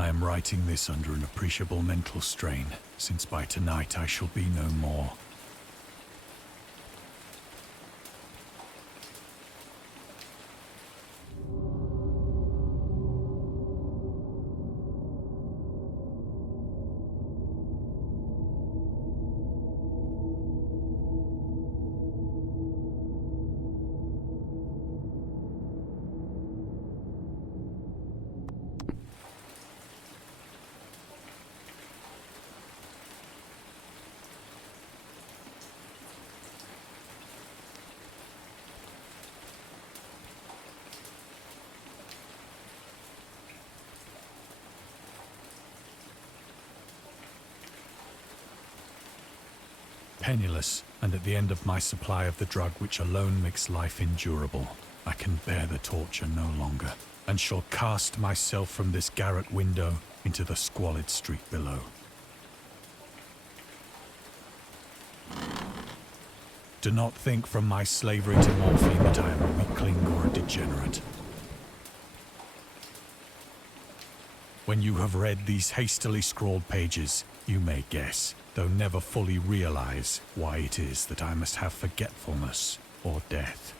I am writing this under an appreciable mental strain, since by tonight I shall be no more. Penniless, and at the end of my supply of the drug which alone makes life endurable, I can bear the torture no longer, and shall cast myself from this garret window into the squalid street below. Do not think from my slavery to morphine that I am a weakling or a degenerate. When you have read these hastily scrawled pages, you may guess, though never fully realize, why it is that I must have forgetfulness or death.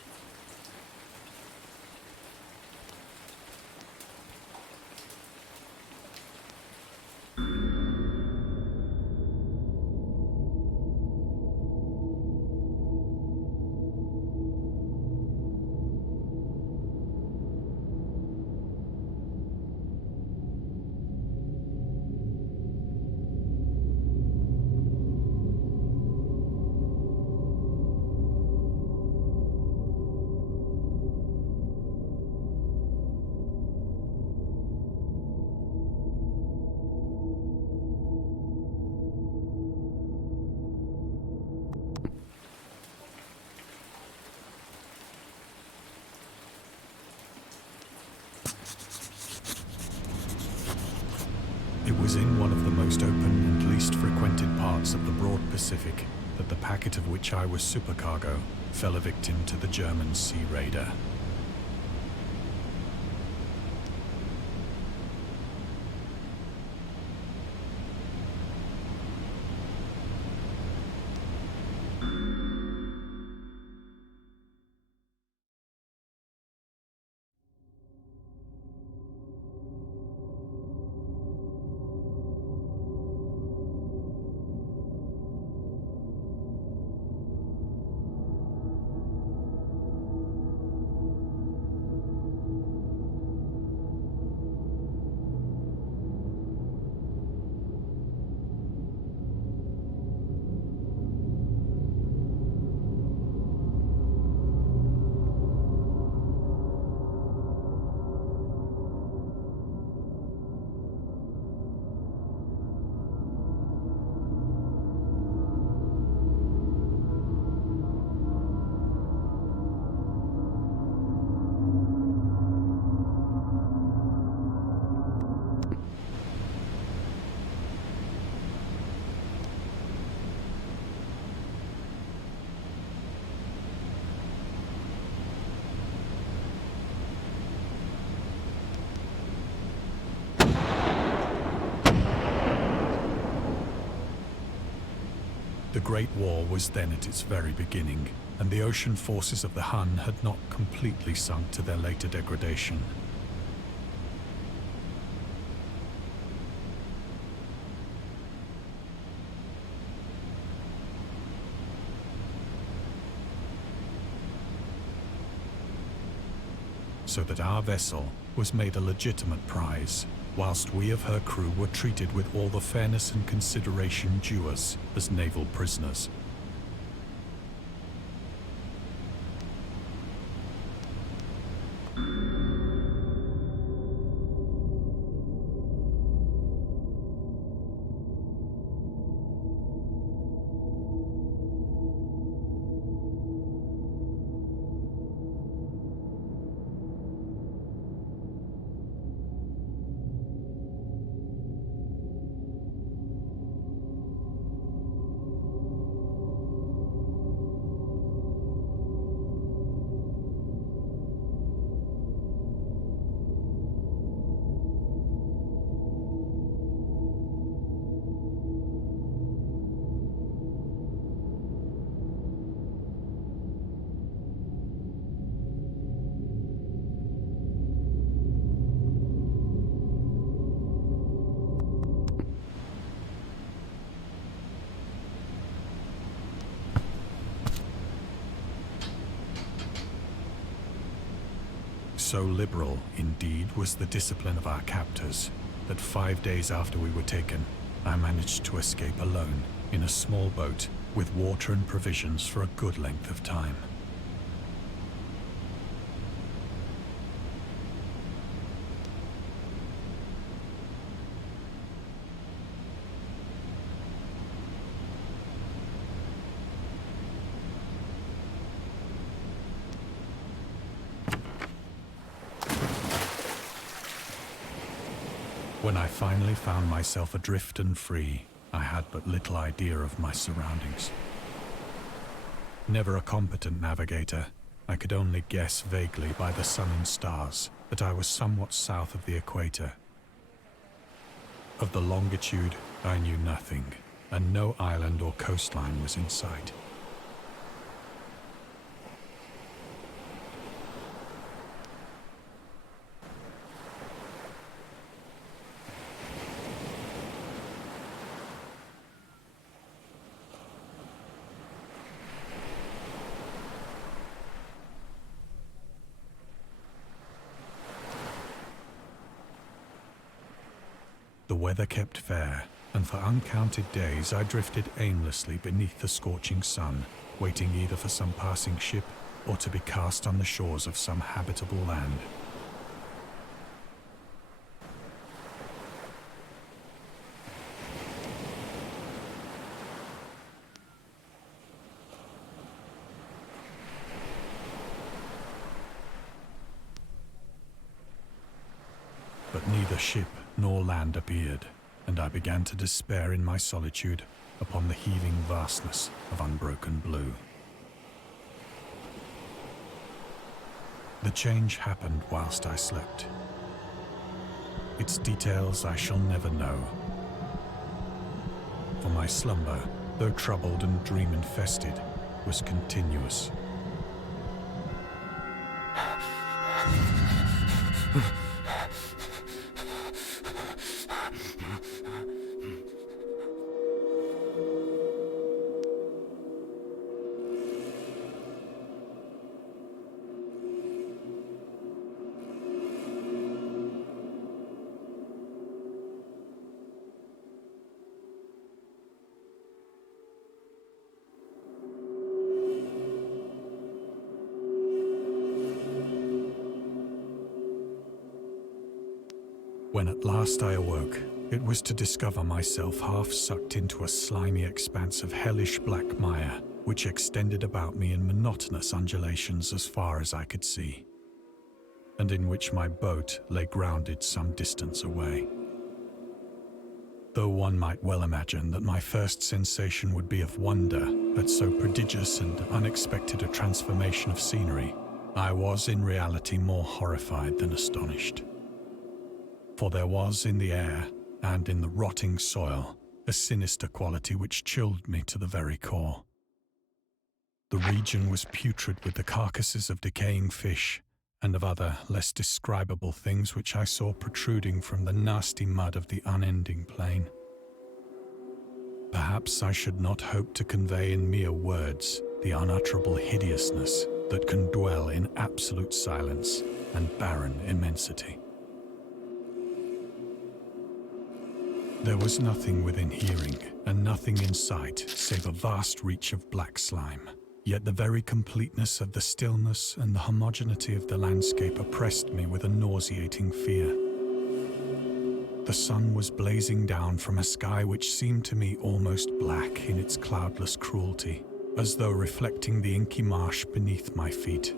It was in one of the most open and least frequented parts of the broad Pacific that the packet of which I was supercargo fell a victim to the German sea raider. The Great War was then at its very beginning, and the ocean forces of the Hun had not completely sunk to their later degradation. So that our vessel was made a legitimate prize, whilst we of her crew were treated with all the fairness and consideration due us as naval prisoners. So liberal, indeed, was the discipline of our captors that 5 days after we were taken, I managed to escape alone in a small boat with water and provisions for a good length of time. When I finally found myself adrift and free, I had but little idea of my surroundings. Never a competent navigator, I could only guess vaguely by the sun and stars that I was somewhat south of the equator. Of the longitude, I knew nothing, and no island or coastline was in sight. The weather kept fair, and for uncounted days I drifted aimlessly beneath the scorching sun, waiting either for some passing ship or to be cast on the shores of some habitable land. But neither ship nor land appeared, and I began to despair in my solitude upon the heaving vastness of unbroken blue. The change happened whilst I slept. Its details I shall never know, for my slumber, though troubled and dream-infested, was continuous. When at last I awoke, it was to discover myself half sucked into a slimy expanse of hellish black mire, which extended about me in monotonous undulations as far as I could see, and in which my boat lay grounded some distance away. Though one might well imagine that my first sensation would be of wonder at so prodigious and unexpected a transformation of scenery, I was in reality more horrified than astonished. For there was in the air and in the rotting soil a sinister quality which chilled me to the very core. The region was putrid with the carcasses of decaying fish and of other less describable things which I saw protruding from the nasty mud of the unending plain. Perhaps I should not hope to convey in mere words the unutterable hideousness that can dwell in absolute silence and barren immensity. There was nothing within hearing, and nothing in sight, save a vast reach of black slime. Yet the very completeness of the stillness and the homogeneity of the landscape oppressed me with a nauseating fear. The sun was blazing down from a sky which seemed to me almost black in its cloudless cruelty, as though reflecting the inky marsh beneath my feet.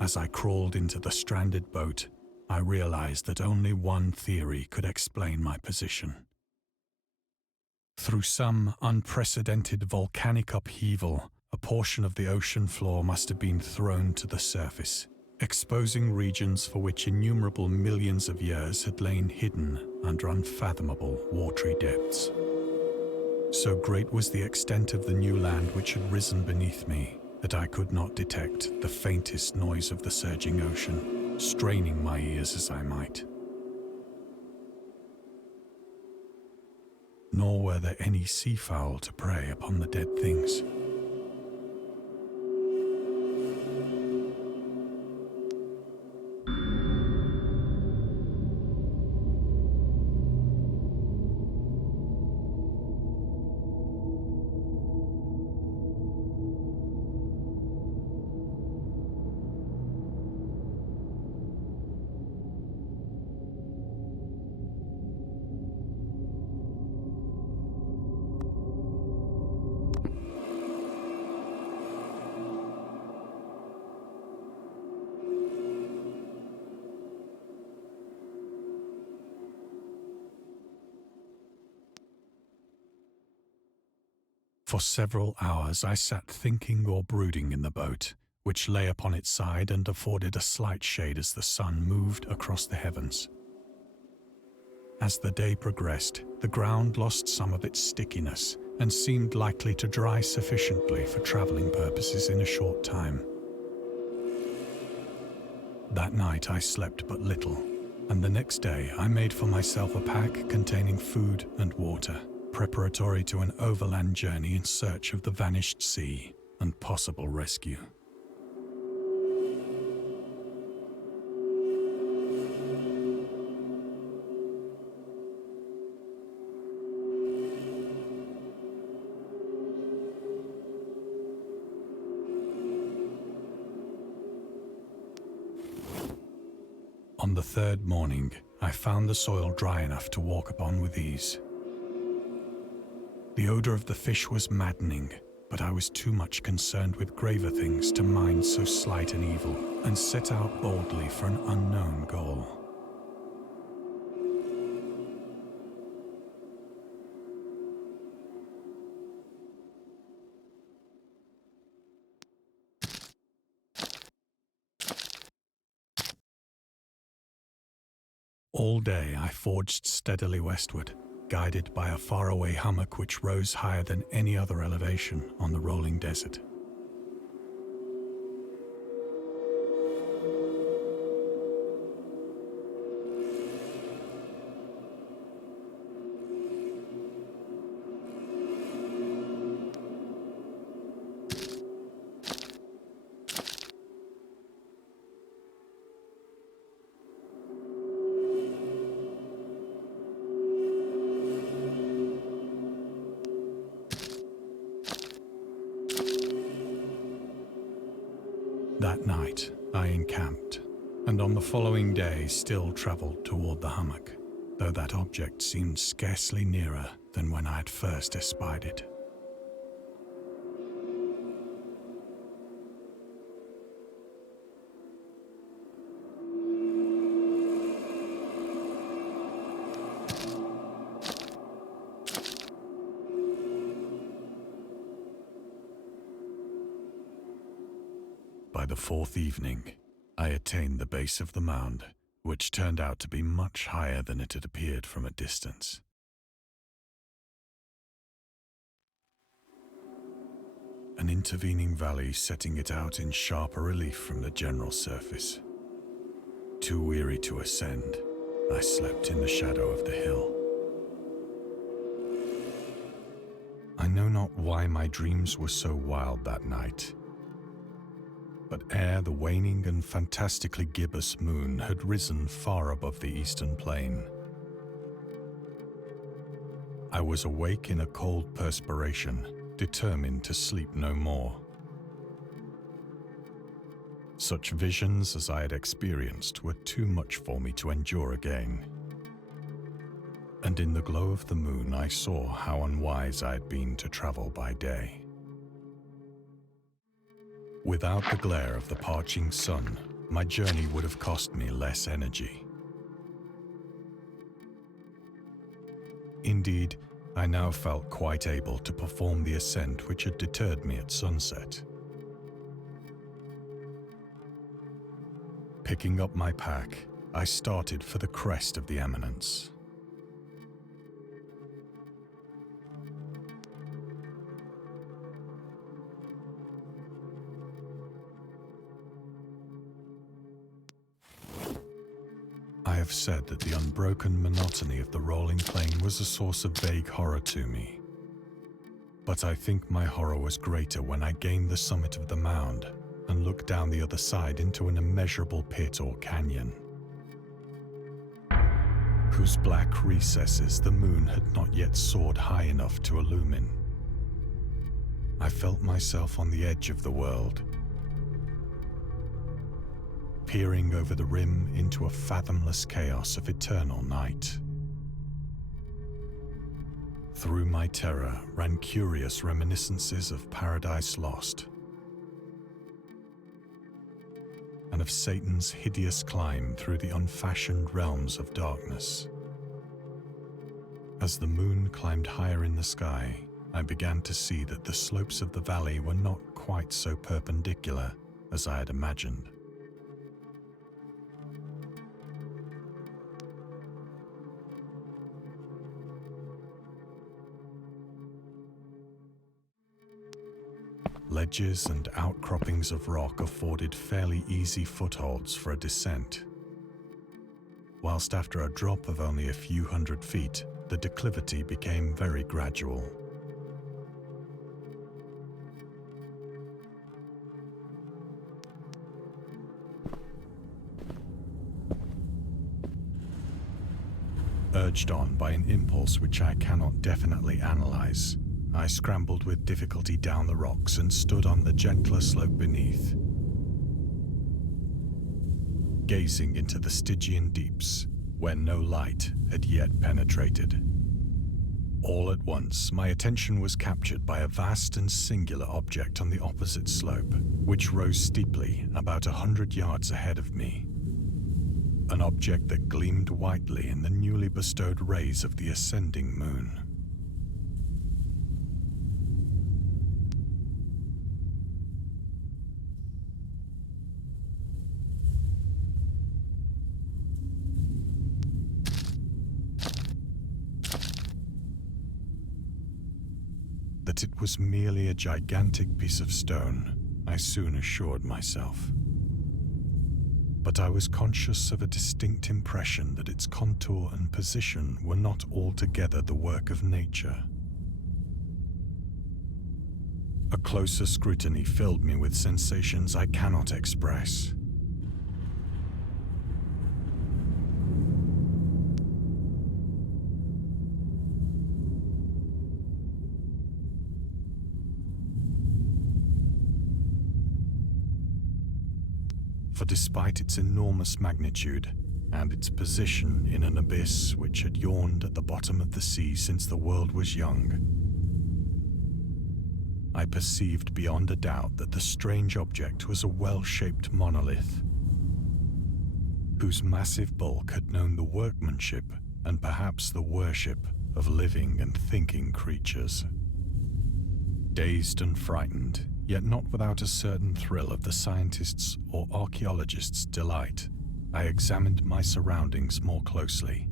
As I crawled into the stranded boat, I realized that only one theory could explain my position. Through some unprecedented volcanic upheaval, a portion of the ocean floor must have been thrown to the surface, exposing regions for which innumerable millions of years had lain hidden under unfathomable watery depths. So great was the extent of the new land which had risen beneath me that I could not detect the faintest noise of the surging ocean, straining my ears as I might. Nor were there any seafowl to prey upon the dead things. For several hours I sat thinking or brooding in the boat, which lay upon its side and afforded a slight shade as the sun moved across the heavens. As the day progressed, the ground lost some of its stickiness and seemed likely to dry sufficiently for traveling purposes in a short time. That night I slept but little, and the next day I made for myself a pack containing food and water, preparatory to an overland journey in search of the vanished sea and possible rescue. On the third morning, I found the soil dry enough to walk upon with ease. The odor of the fish was maddening, but I was too much concerned with graver things to mind so slight an evil, and set out boldly for an unknown goal. All day I forged steadily westward, guided by a faraway hummock which rose higher than any other elevation on the rolling desert. That night, I encamped, and on the following day still travelled toward the hummock, though that object seemed scarcely nearer than when I had first espied it. By the fourth evening, I attained the base of the mound, which turned out to be much higher than it had appeared from a distance. An intervening valley setting it out in sharper relief from the general surface. Too weary to ascend, I slept in the shadow of the hill. I know not why my dreams were so wild that night, but ere the waning and fantastically gibbous moon had risen far above the eastern plain, I was awake in a cold perspiration, determined to sleep no more. Such visions as I had experienced were too much for me to endure again. And in the glow of the moon I saw how unwise I had been to travel by day. Without the glare of the parching sun, my journey would have cost me less energy. Indeed, I now felt quite able to perform the ascent which had deterred me at sunset. Picking up my pack, I started for the crest of the eminence. I have said that the unbroken monotony of the rolling plain was a source of vague horror to me. But I think my horror was greater when I gained the summit of the mound and looked down the other side into an immeasurable pit or canyon, whose black recesses the moon had not yet soared high enough to illumine. I felt myself on the edge of the world, peering over the rim into a fathomless chaos of eternal night. Through my terror ran curious reminiscences of Paradise Lost, and of Satan's hideous climb through the unfashioned realms of darkness. As the moon climbed higher in the sky, I began to see that the slopes of the valley were not quite so perpendicular as I had imagined. Ledges and outcroppings of rock afforded fairly easy footholds for a descent, whilst after a drop of only a few hundred feet, the declivity became very gradual. Urged on by an impulse which I cannot definitely analyze, I scrambled with difficulty down the rocks and stood on the gentler slope beneath, gazing into the Stygian deeps where no light had yet penetrated. All at once, my attention was captured by a vast and singular object on the opposite slope, which rose steeply about 100 yards ahead of me. An object that gleamed whitely in the newly bestowed rays of the ascending moon. That it was merely a gigantic piece of stone, I soon assured myself. But I was conscious of a distinct impression that its contour and position were not altogether the work of nature. A closer scrutiny filled me with sensations I cannot express. For despite its enormous magnitude and its position in an abyss which had yawned at the bottom of the sea since the world was young, I perceived beyond a doubt that the strange object was a well-shaped monolith, whose massive bulk had known the workmanship and perhaps the worship of living and thinking creatures. Dazed and frightened, yet not without a certain thrill of the scientist's or archaeologist's delight, I examined my surroundings more closely.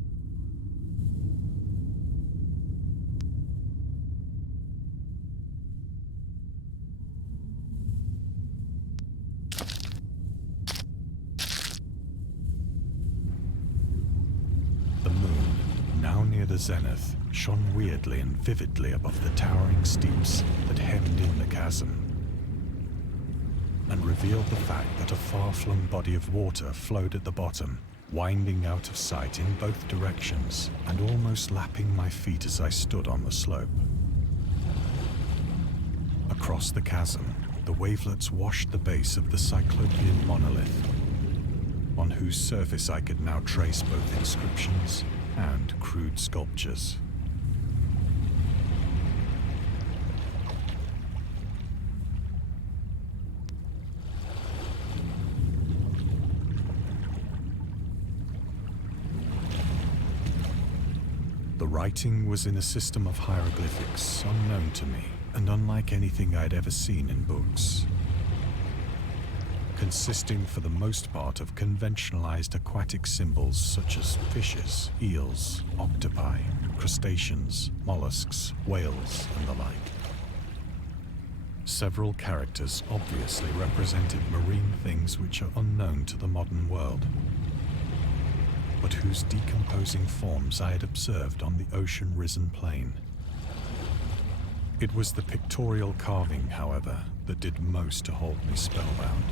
The moon, now near the zenith, shone weirdly and vividly above the towering steeps that hemmed in the chasm, and revealed the fact that a far-flung body of water flowed at the bottom, winding out of sight in both directions and almost lapping my feet as I stood on the slope. Across the chasm, the wavelets washed the base of the Cyclopean monolith, on whose surface I could now trace both inscriptions and crude sculptures. The writing was in a system of hieroglyphics unknown to me and unlike anything I'd ever seen in books. consisting for the most part of conventionalized aquatic symbols such as fishes, eels, octopi, crustaceans, mollusks, whales, and the like. Several characters obviously represented marine things which are unknown to the modern world, but whose decomposing forms I had observed on the ocean-risen plain. It was the pictorial carving, however, that did most to hold me spellbound.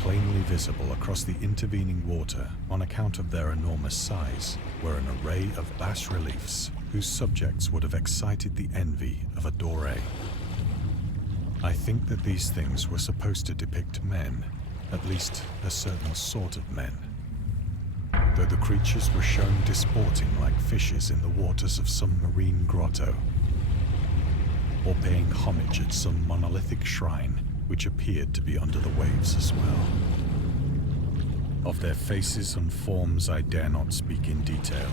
Plainly visible across the intervening water on account of their enormous size were an array of bas-reliefs whose subjects would have excited the envy of a Doré. I think that these things were supposed to depict men, at least a certain sort of men, though the creatures were shown disporting like fishes in the waters of some marine grotto, or paying homage at some monolithic shrine which appeared to be under the waves as well. Of their faces and forms I dare not speak in detail,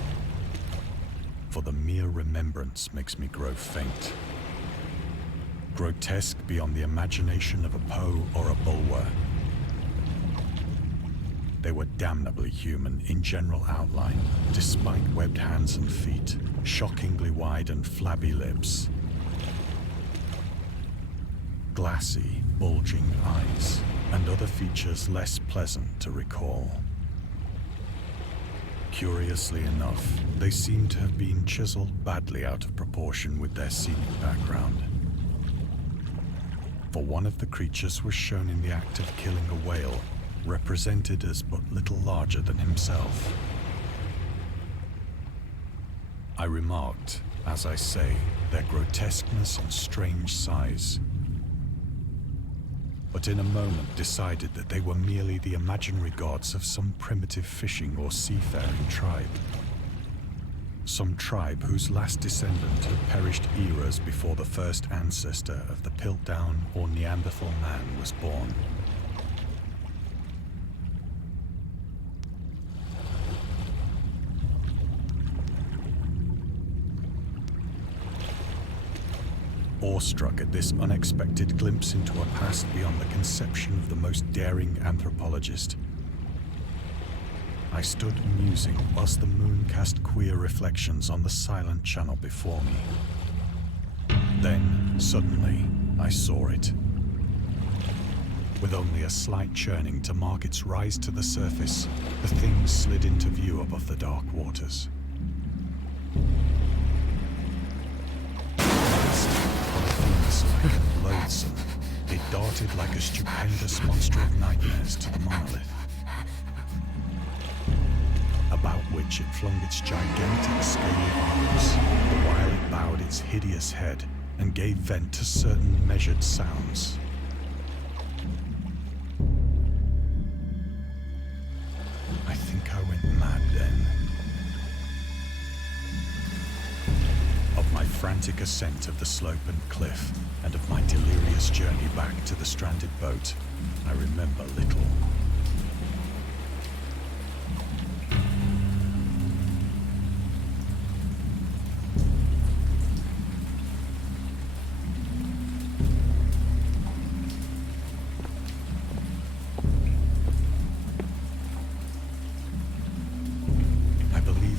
for the mere remembrance makes me grow faint. Grotesque beyond the imagination of a Poe or a Bulwer. They were damnably human in general outline, despite webbed hands and feet, shockingly wide and flabby lips, glassy, bulging eyes, and other features less pleasant to recall. Curiously enough, they seem to have been chiseled badly out of proportion with their scenic background. For one of the creatures was shown in the act of killing a whale, represented as but little larger than himself. I remarked, as I say, their grotesqueness and strange size, but in a moment decided that they were merely the imaginary gods of some primitive fishing or seafaring tribe. Some tribe whose last descendant had perished eras before the first ancestor of the Piltdown or Neanderthal man was born. Awestruck at this unexpected glimpse into a past beyond the conception of the most daring anthropologist, I stood musing whilst the moon cast queer reflections on the silent channel before me. Then, suddenly, I saw it. With only a slight churning to mark its rise to the surface, the thing slid into view above the dark waters. Polyphemus-like and loathsome, it darted like a stupendous monster of nightmares to the monolith, about which it flung its gigantic scaly arms, the while it bowed its hideous head and gave vent to certain measured sounds. I think I went mad then. Of my frantic ascent of the slope and cliff, and of my delirious journey back to the stranded boat, I remember little.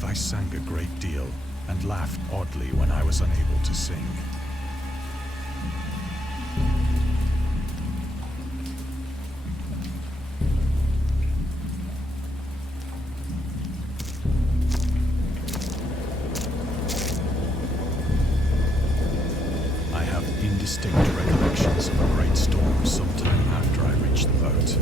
I sang a great deal and laughed oddly when I was unable to sing. I have indistinct recollections of a great storm sometime after I reached the boat.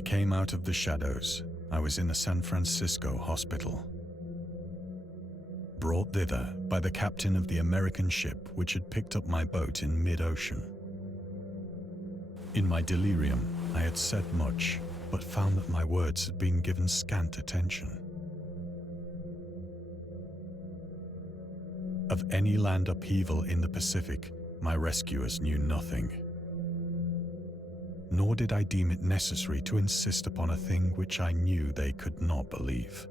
I came out of the shadows. I was in a San Francisco hospital, brought thither by the captain of the American ship which had picked up my boat in mid-ocean. In my delirium, I had said much, but found that my words had been given scant attention. Of any land upheaval in the Pacific, my rescuers knew nothing. Nor did I deem it necessary to insist upon a thing which I knew they could not believe.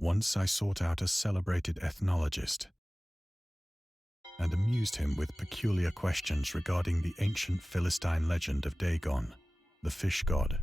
Once I sought out a celebrated ethnologist and amused him with peculiar questions regarding the ancient Philistine legend of Dagon, the fish god.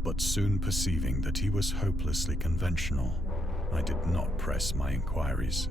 But soon perceiving that he was hopelessly conventional, I did not press my inquiries.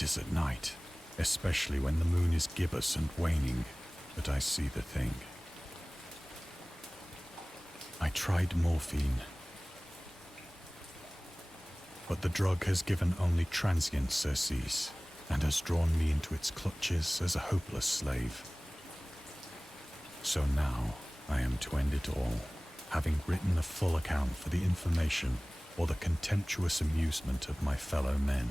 It is at night, especially when the moon is gibbous and waning, that I see the thing. I tried morphine, but the drug has given only transient surcease and has drawn me into its clutches as a hopeless slave. So now I am to end it all, having written a full account for the information or the contemptuous amusement of my fellow men.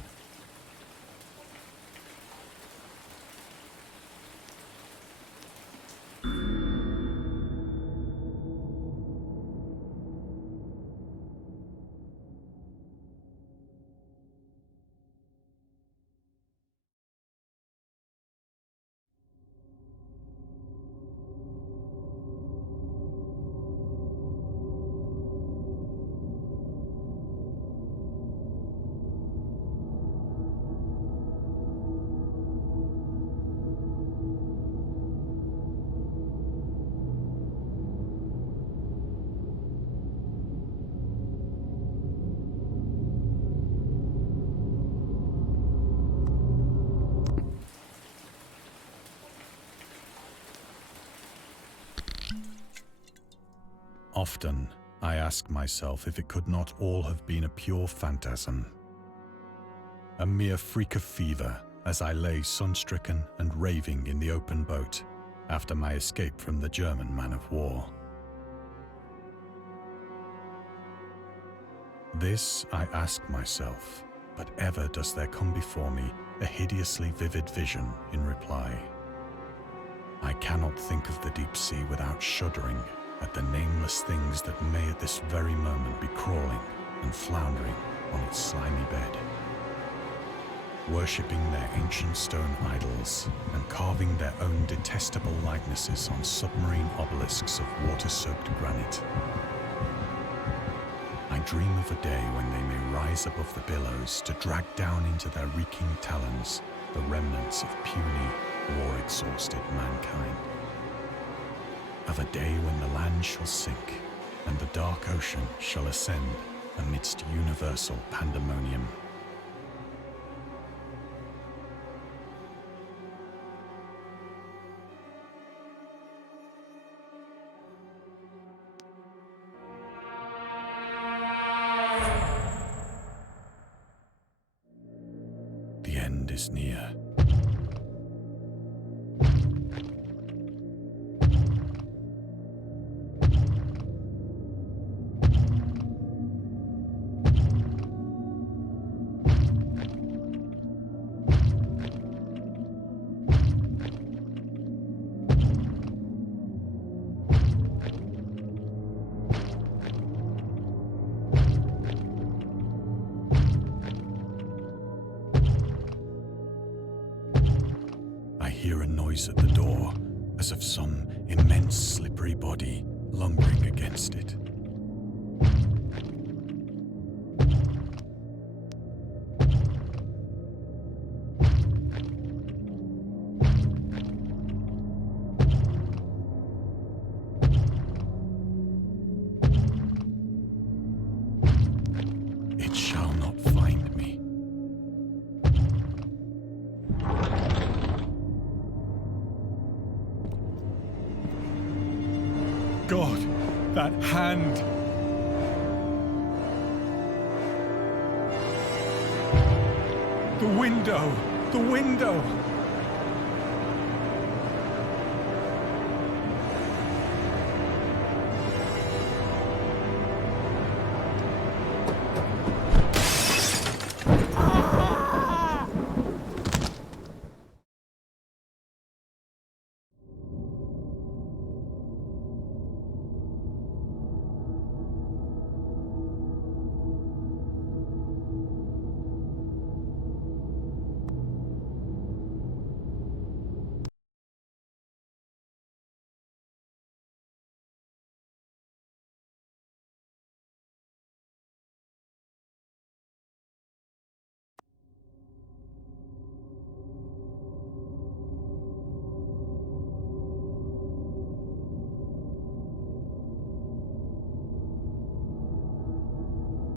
Often, I ask myself if it could not all have been a pure phantasm. A mere freak of fever as I lay sun-stricken and raving in the open boat after my escape from the German man-of-war. This I ask myself, but ever does there come before me a hideously vivid vision in reply. I cannot think of the deep sea without shuddering at the nameless things that may at this very moment be crawling and floundering on its slimy bed, worshipping their ancient stone idols and carving their own detestable likenesses on submarine obelisks of water-soaked granite. I dream of a day when they may rise above the billows to drag down into their reeking talons the remnants of puny, war-exhausted mankind. Of a day when the land shall sink and the dark ocean shall ascend amidst universal pandemonium. The end is near. Hear a noise at the door, as of some immense slippery body lumbering against it. It shall not find me. God, that hand! The window! The window!